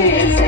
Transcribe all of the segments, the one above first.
వరకు నడిపించేసయ్యా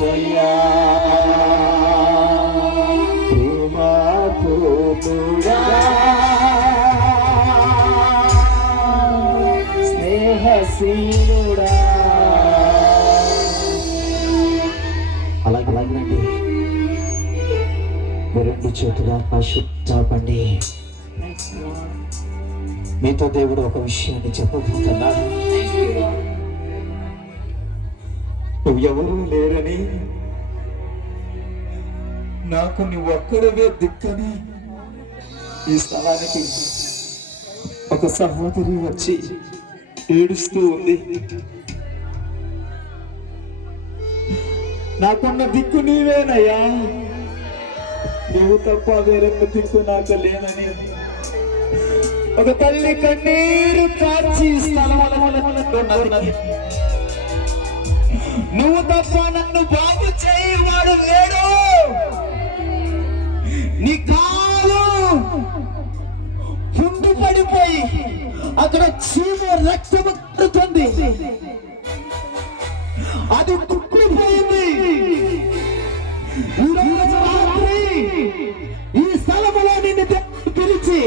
నిన్నే. నడిపించేసయ్యా ప్రేమాపూర్ణుడా స్నేహశీలుడా. అలాగే అలాగేనండి రెండు చేతుల మీతో దేవుడు ఒక విషయాన్ని చెప్పబోతున్నాడు. ఎవరూ లేరని. నాకు నువ్వు ఒక్కడవే దిక్కని. ఈ స్థలానికి ఒక సహోదరి వచ్చి ఏడుస్తూ ఉంది. నాకున్న దిక్కు నీవేనయ్యా. నువ్వు తప్ప వేరొక దిక్కు నాకు లేనని ఒక తల్లి కన్నీరు కాచి స్థలం నువ్వు తప్ప నన్ను బాగు చేయవాడు లేడు. నీ కాలు పుండు పడిపోయి అక్కడ చీమ రక్తము కడుతుంది అది కుప్పిపోయింది. ఈరోజు రాత్రి ఈ స్థలములో నిన్ను పిలిచి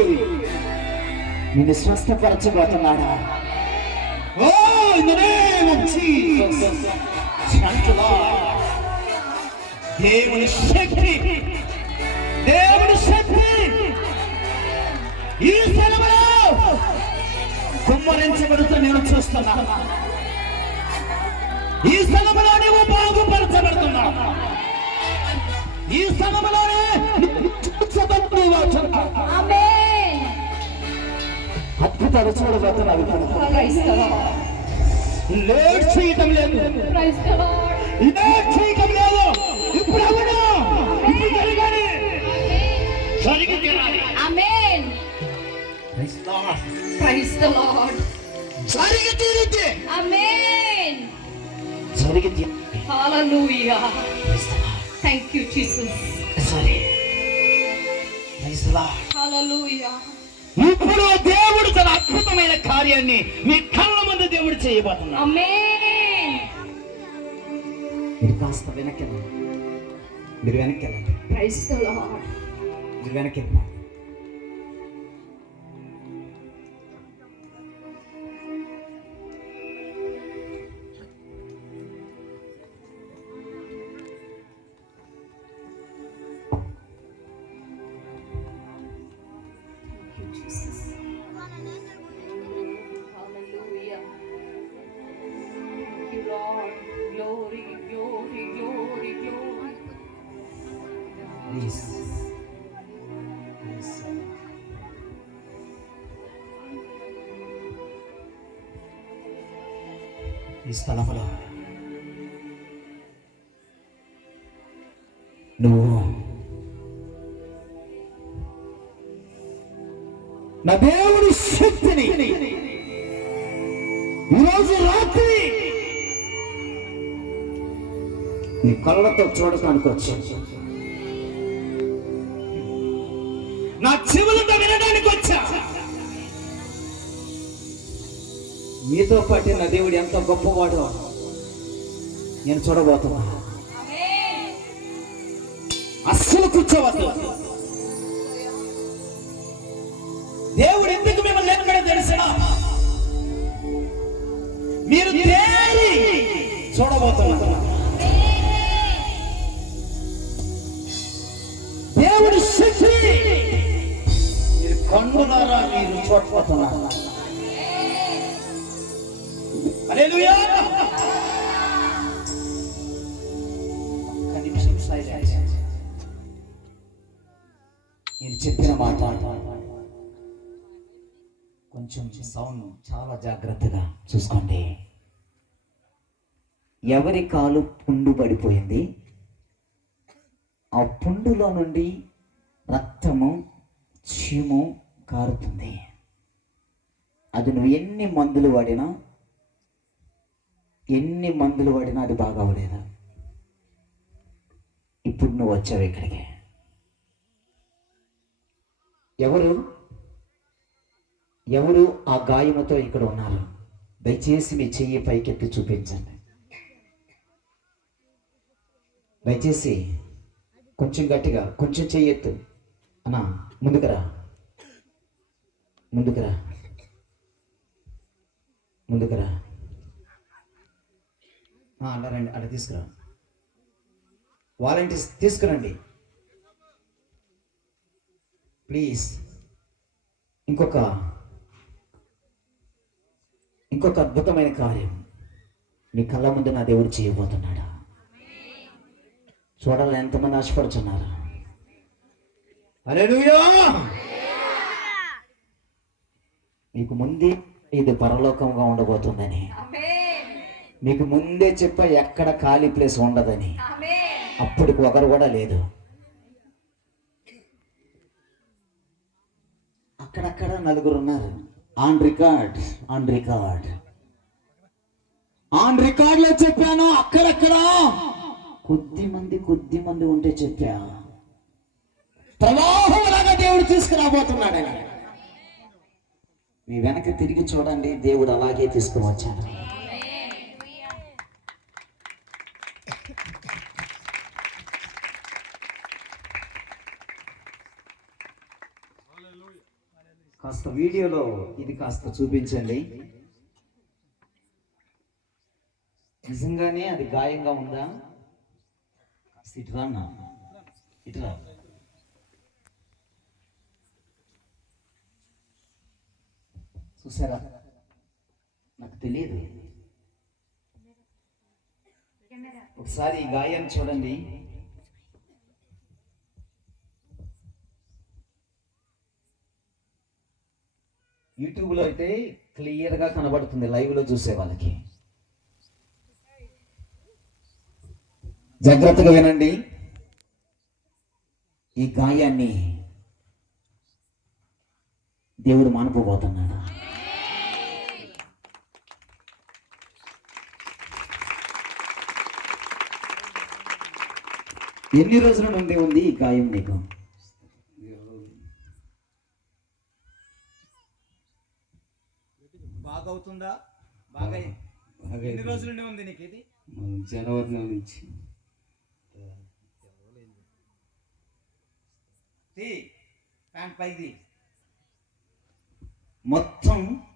నిన్ను స్వస్థపరచబోతున్నాడా? ఓ in the name of Jesus. దేవుని శక్తి. దేవుని శక్తి. ఈ స్థలములో కుమ్మరించబడుతూ నేను చూస్తున్నా. ఈ స్థలములో నువ్వు బాగుపరచబడుతున్నావు ఈ. ఆమేన్ అద్భుతాలు చూడబోతున్నావు లేట్ చేయటం లేదు. ప్రైజ్ ద లార్డ్ లేట్ చేయటం లేదు. ఇప్పుడు అవును? ఇప్పుడు జరగాలి. జరిగి తీరాలి. ఆమేన్. ప్రైజ్ ద లార్డ్ జరిగి తీరితే. ఆమేన్. జరిగి తీరాలి హల్లెలూయా థాంక్ యూ జీసస్ సరే. హల్లెలూయా ఇప్పుడు దేవుడు తన అద్భుతమైన కార్యాన్ని మీ కళ్ళ ముందు దేవుడు చేయబోతున్నాడు. ఆమేన్ మీరు కాస్త వెనక్కి మీరు వెనక్కి వెళ్ళండి. మీరు వెనక్కి వెళ్ళండి. ఈ స్థలంలో నువ్వు నా దేవుని శక్తిని ఈరోజు రాత్రి నీ కళ్ళతో చూడటానికి వచ్చాను మీతో పాటు నా దేవుడు ఎంత గొప్పవాడో నేను చూడబోతున్నా. అస్సలు కూర్చోవద్దు. దేవుడు ఎందుకు మిమ్మల్ని లేకుండా తెలిసిన మీరు తేరి చూడబోతున్నారు. దేవుడి శక్తి. మీరు కన్నులారా మీరు చూడబోతున్నారు. నేను చెప్పిన మాట కొంచెం సౌండ్ చాలా జాగ్రత్తగా చూసుకోండి. ఎవరి కాలు పుండు పడిపోయింది? ఆ పుండులో నుండి రక్తము చీము కారుతుంది. అది నువ్వు ఎన్ని మందులు వాడినా ఎన్ని మందులు వాడినా అది బాగా అవలేదు? ఇప్పుడు నువ్వు వచ్చావు ఇక్కడికి. ఎవరు? ఎవరు ఆ గాయముతో ఇక్కడ ఉన్నారు? దయచేసి మీ చెయ్యి పైకెత్తి చూపించండి. దయచేసి కొంచెం గట్టిగా కొంచెం చెయ్యెత్తు. అన్నా ముందుకురా ముందుకురా ముందుకురా అలా రండి అలా తీసుకురా. వాలంటీర్స్ తీసుకురండి. ప్లీజ్. ఇంకొక ఇంకొక అద్భుతమైన కార్యం. నీ కళ్ళ ముందు నా దేవుడు చేయబోతున్నాడు? చూడాలని ఎంతమంది ఆశపడుతున్నారు హల్లెలూయా! మీకు ముందే ఇది పరలోకంగా ఉండబోతుందని. మీకు ముందే చెప్పా ఎక్కడ ఖాళీ ప్లేస్ ఉండదని. అప్పటికి ఒకరు కూడా లేదు. అక్కడక్కడ నలుగురు ఉన్నారు. On record on record. On రికార్డ్లో చెప్పాను అక్కడక్కడ. కొద్ది మంది కొద్ది మంది ఉంటే చెప్పా. ప్రవాహం లాగా దేవుడు తీసుకురాబోతున్నాడని మీ వెనక తిరిగి చూడండి దేవుడు అలాగే తీసుకువచ్చాడు. కాస్త వీడియోలో ఇది కాస్త చూపించండి. నిజంగానే అది గాయంగా ఉందా? కాస్త ఇటురా అన్న. ఇటురా చూసారా? నాకు తెలియదు ఒకసారి ఈ గాయాన్ని చూడండి. యూట్యూబ్లో అయితే క్లియర్గా కనబడుతుంది లైవ్లో చూసే వాళ్ళకి. జాగ్రత్తగా వినండి. ఈ గాయాన్ని దేవుడు మానుకోబోతున్నాడు. ఎన్ని రోజుల నుండి ఉంది ఈ గాయం నీకు? అవుతుందా బాగా ఎన్ని రోజుల నుండి ఉంది నీకు ఇది? జనవరి నెల నుంచి. ప్యాంట్ తీ. మొత్తం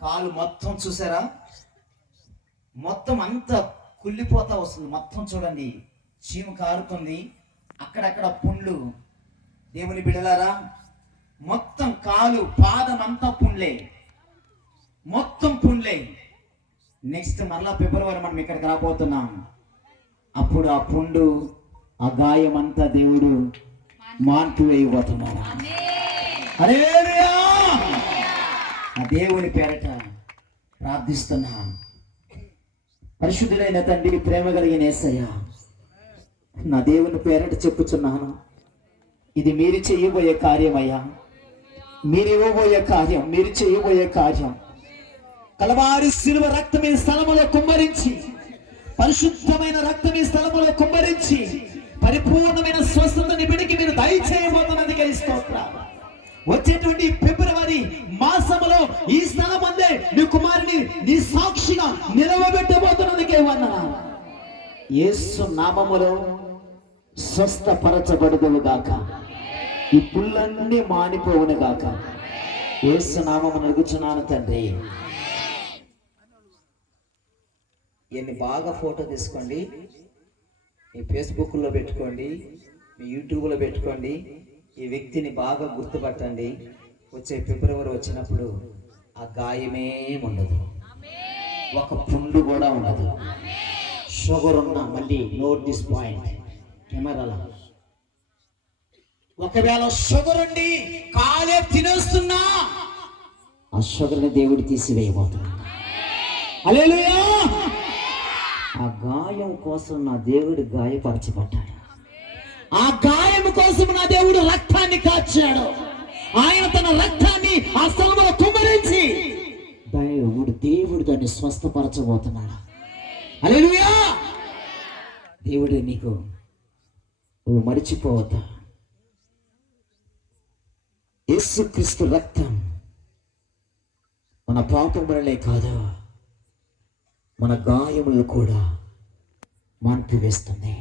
కాలు మొత్తం చూసారా? మొత్తం అంతా కుళ్ళిపోతా వస్తుంది. మొత్తం చూడండి. చీము కారుతుంది. అక్కడక్కడ పుండ్లు. దేవుని బిడలారా మొత్తం కాలు పాదం అంతా పుండ్లే. మొత్తం పుండ్లే. నెక్స్ట్ మరలా ఫిబ్రవరి మనం ఇక్కడికి రాబోతున్నాం. అప్పుడు ఆ పుండు ఆ గాయం అంతా దేవుడు మాన్పు వేయబోతున్నాడు అరే ఆ దేవుని పేరట ప్రార్థిస్తున్నా. పరిశుద్ధులైన తండ్రి ప్రేమ కలిగిన ఏసయ్యా నా దేవుని పేరట చెప్పుచున్నాను. ఇది మీరు చేయబోయే కార్యమయ్యా. మీరు ఇవ్వబోయే కార్యం మీరు చేయబోయే కార్యం. కలవారి శిలువ రక్తం ఈ స్థలములో కుమ్మరించి పరిశుద్ధమైన రక్తం ఈ స్థలములో కుమ్మరించి పరిపూర్ణమైన స్వస్థతని బిడికి మీరు దయచేయబోతున్నది స్తోత్రం వచ్చేటువంటి ఫిబ్రవరి మాసములో ఈ స్థలం అందే నీ కుమారుని నీ సాక్షిగా నిలవబెట్టబోతున్నదికే వందన యేసు నామములో స్వస్థపరచబడుదువు గాక. ఈ పుల్లన్నీ మానిపోవును గాక. యేసు నామమును అడుగుచున్నాను తండ్రి. ఇవన్నీ బాగా ఫోటో తీసుకోండి. మీ ఫేస్బుక్లో పెట్టుకోండి. మీ యూట్యూబ్లో పెట్టుకోండి. ఈ వ్యక్తిని బాగా గుర్తుపట్టండి. వచ్చే ఫిబ్రవరి వచ్చినప్పుడు ఆ గాయమే ఉండదు. ఒక పుండు కూడా ఉండదు. షుగర్ ఉన్న మళ్ళీ నోట్ దిస్ పాయింట్ కెమెరాలో. ఒకవేళ షుగర్ ఉండి కాలే తినేస్తున్నా ఆ షుగర్ని దేవుడు తీసివేయబోతున్నాడు. అలే ఆ గాయం కోసం నా దేవుడు గాయపరచబడ్డాడు. ఆ గాయం కోసం నా దేవుడు రక్తాన్ని కాచాడు. ఆయన తన రక్తాన్ని ఆ స్థలంలో కుమ్మరించి దేవుడు దేవుడు దాన్ని స్వస్థపరచబోతున్నాడు. హల్లెలూయా! దేవుడే నీకు నువ్వు మరిచిపోవద్దా. యేసుక్రీస్తు రక్తం మన పాపములనే కాదు. మన గాయములు కూడా మాన్పివేస్తుంది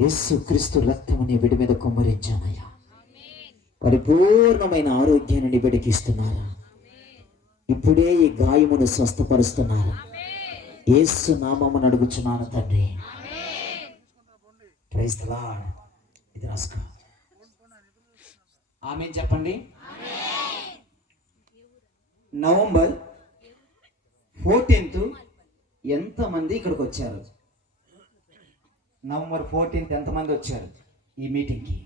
యేసుక్రీస్తు క్రీస్తు రక్తముని విడి మీద కుమ్మరించానయ్యా. పరిపూర్ణమైన ఆరోగ్యాన్ని నీ ఇప్పుడే ఈ గాయమును స్వస్థపరుస్తున్నారా? యేసు నామమును అడుగుచున్నాను తండ్రి. క్రైస్తలా ఇది రాసుకో. ఆమె చెప్పండి. నవంబర్ ఫోర్టీన్త్ ఎంతమంది ఇక్కడికి వచ్చారు నవంబర్ ఫోర్టీన్త్ ఎంతమంది వచ్చారు ఈ మీటింగ్కి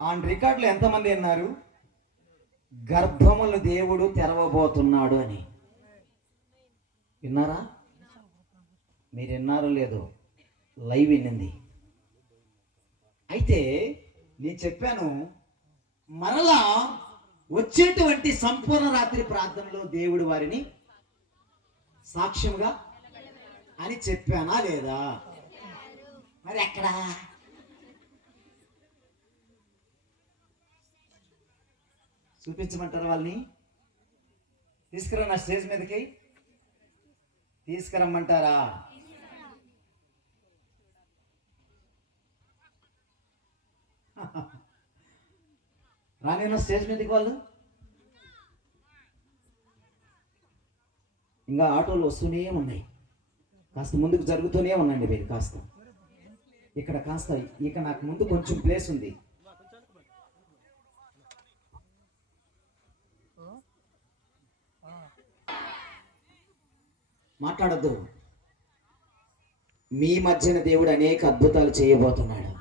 ఆన్ రికార్డులో ఎంతమంది అన్నారు? గర్భములు దేవుడు తెరవబోతున్నాడు అని. విన్నారా? మీరు విన్నారో లేదో? లైవ్ విన్నింది అయితే నేను చెప్పాను మరలా వచ్చేటువంటి సంపూర్ణ రాత్రి ప్రార్థనలో దేవుడు వారిని సాక్ష్యంగా అని చెప్పానా లేదా? మరి ఎక్కడా? చూపించమంటారు వాళ్ళని? తీసుకురా నా స్టేజ్ మీదకి. తీసుకురమ్మంటారా? రానేనా స్టేజ్ మీదకి వాళ్ళు? ఇంకా ఆటోలు వస్తూనే ఉన్నాయి. కాస్త ముందుకు జరుగుతూనే ఉన్నాయండి మీరు కాస్త. ఇక్కడ కాస్త ఇక నాకు ముందు కొంచెం ప్లేస్ ఉంది. మాట్లాడద్దు. మీ మధ్యన దేవుడు అనేక అద్భుతాలు చేయబోతున్నాడు.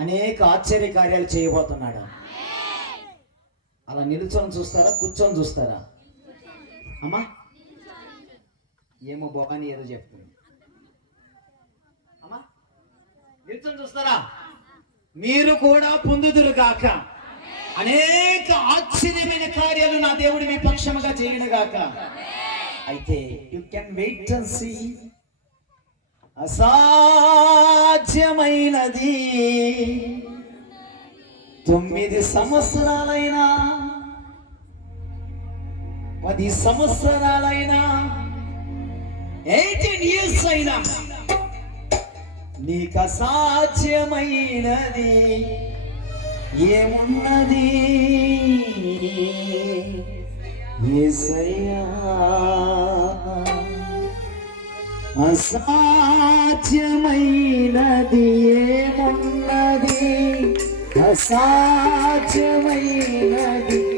అనేక ఆశ్చర్య కార్యాలు చేయబోతున్నాడు. అలా నిలుచొని చూస్తారా కూర్చొని చూస్తారా? అమ్మా ఏమో బొగని ఏదో చెప్తుంది. అమ్మా నిల్చొని చూస్తారా? మీరు కూడా పొందుదురు గాక అనేక ఆశ్చర్యమైన కార్యాలు నా దేవుడు మీ పక్షముగా చేయను గాక అయితే you can wait and see అసాధ్యమైనది. తొమ్మిది సంవత్సరాలైనా పది సంవత్సరాలైనా ఎయిటీన్ ఇయర్స్ అయినా. నీకు అసాధ్యమైనది ఏమున్నది? అసాధ్యమైనది ఏమున్నది? అసాధ్యమైనది